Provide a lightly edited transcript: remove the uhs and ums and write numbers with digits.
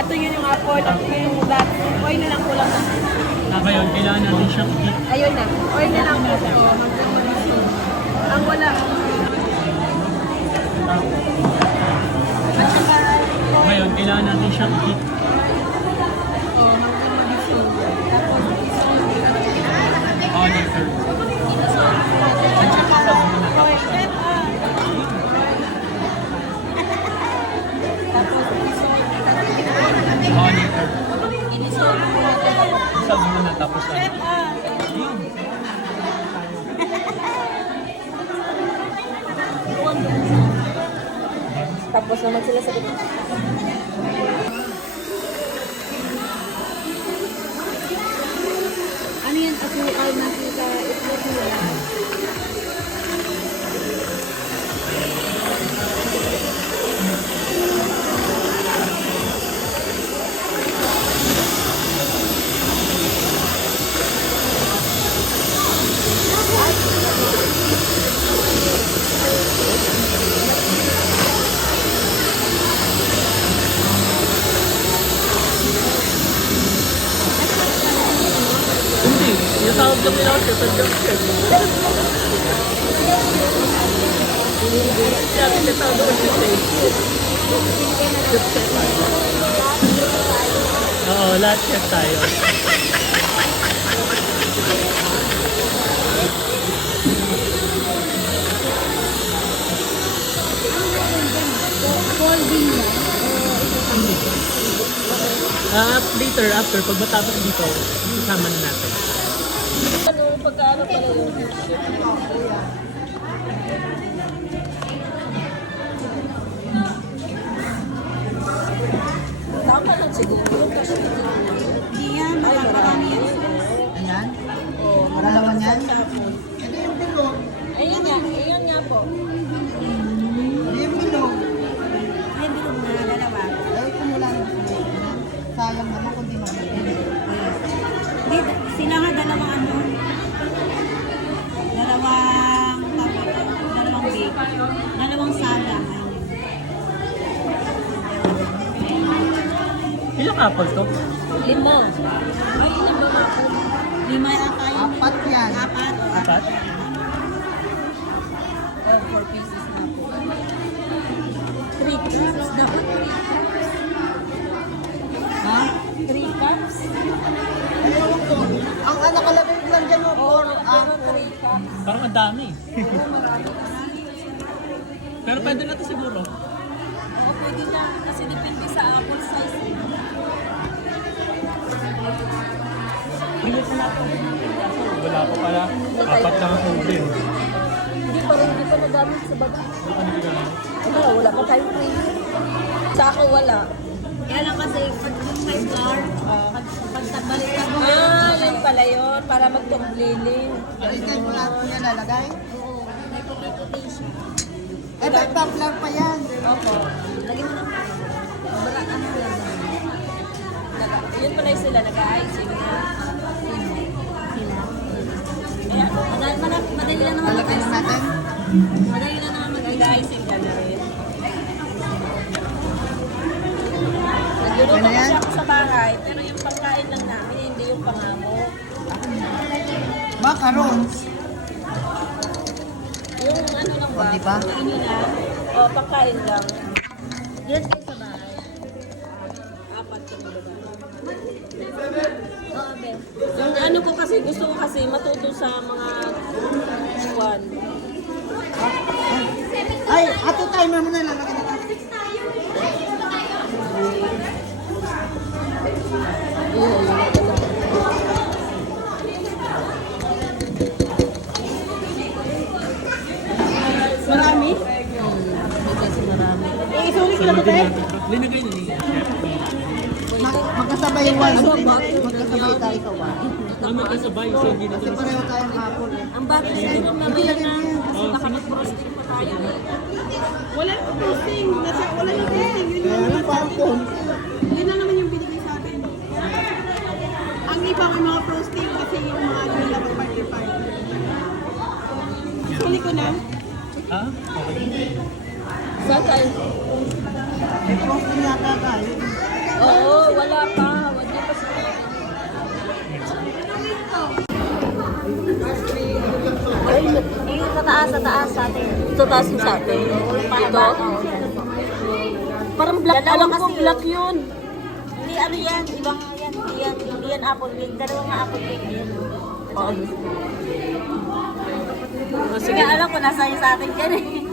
Ito yun yung apple, at yun yung ugat. Oil na lang kulang na. Ngayon, kailangan natin siyang Ayun na. Oil na lang po. Ang wala. Ngayon, kailangan natin siyang auditor. Auditor. Sabi mo na tapos na. Tapos naman sila sa gitna. Ano yan? Asukal na sila. Itlog nila. Hindi, yung tawag lang nila ako sa junction. Sabi niya tawag ako sa Oo, lahat chef tayo. Later, after, pag matapos dito, isama na natin. Ano, pagkaano pala yung tama lang siguro yung kasi hindi yan, marami yan. Ayan? Dalawa niyan? Ayan nga po. Yung bilog. Ay, bilog na, dalawa. Ay, kung wala na bilog. Sayang naman kung di mabili. Hindi, sila nga dalawang ano. Dalawang bake. Dalawang sala. Ilang apple to? 5. Ay, ilan ba nga po? 5 yata yun. Apat yan. Apat. Apat? 4 pieces na po. 3 cups. Dapat 3 cups. Ha? 3 cups? Ewan ko. Ang nakalagay lang dyan mo, Oo, or pero 3 cups. Parang ang dami. Oo, marami. Pero pwede na to siguro. Oo, pwede na. Kasi depende sa apple size. Bilis na natin. Wala pa pala. Apat lang ang huli. Hindi pa nagamit sa baga. Wala pa tayong cream. Sa ako wala. Kaya lang kasi pag may flour, pagtabalikan mo. Yun pala yun. Para magtumbliling. Balikan mo lahat mo yan lalagay. Oo, may puti siya. Eh, backpack pa yan. Opo. Lagyan mo na. Bara, ano yan? Yun pala yung sila nag-icing na. Sila? Kaya, madali lang naman Lalagay na natin. Madali lang naman mag-icing ka na rin. Nagluluto Yan na yan? kasi ako sa bahay, pero yung pagkain lang namin, hindi yung pangamo. Macarons. Yung ano lang ba? O, diba? Ano na? O, pagkain lang. Yan kayo sa bahay. Apat yung diba? Oo, be. Yung ano ko kasi, gusto ko kasi matuto sa mga one. Ay, ato timer mo na lalagay na natin. Marami? Kasi marami. Eh, isulit ko lang ba? Linagay na niya. Magkasabay yung one. Magkasabay tayo sa one. Namin kasabay, so hindi na Kasi pareho tayong hapon eh. Ang bakit siguro mamaya na kasi baka mag-frosting pa tayo. Wala na frosting. Wala na frosting. Kaya lang hapon. Yun na naman yung binigay sa atin. Ang iba may mga frosting kasi yung mga ano nila pag-partner-partner. Huli ko na. Ah, okay. Saan tayo? May frosting yata tayo. Oo, wala pa. Wala pa sa Ay, sa taas sa atin. Sa taas yung sa atin. Ito? Parang black. Alam ko, black yun. Hindi ano yan, ibang yan, hindi yan apple cake. Dalawang nga apple cake yan. Oo. Sige, alam ko nasa sa atin yan eh.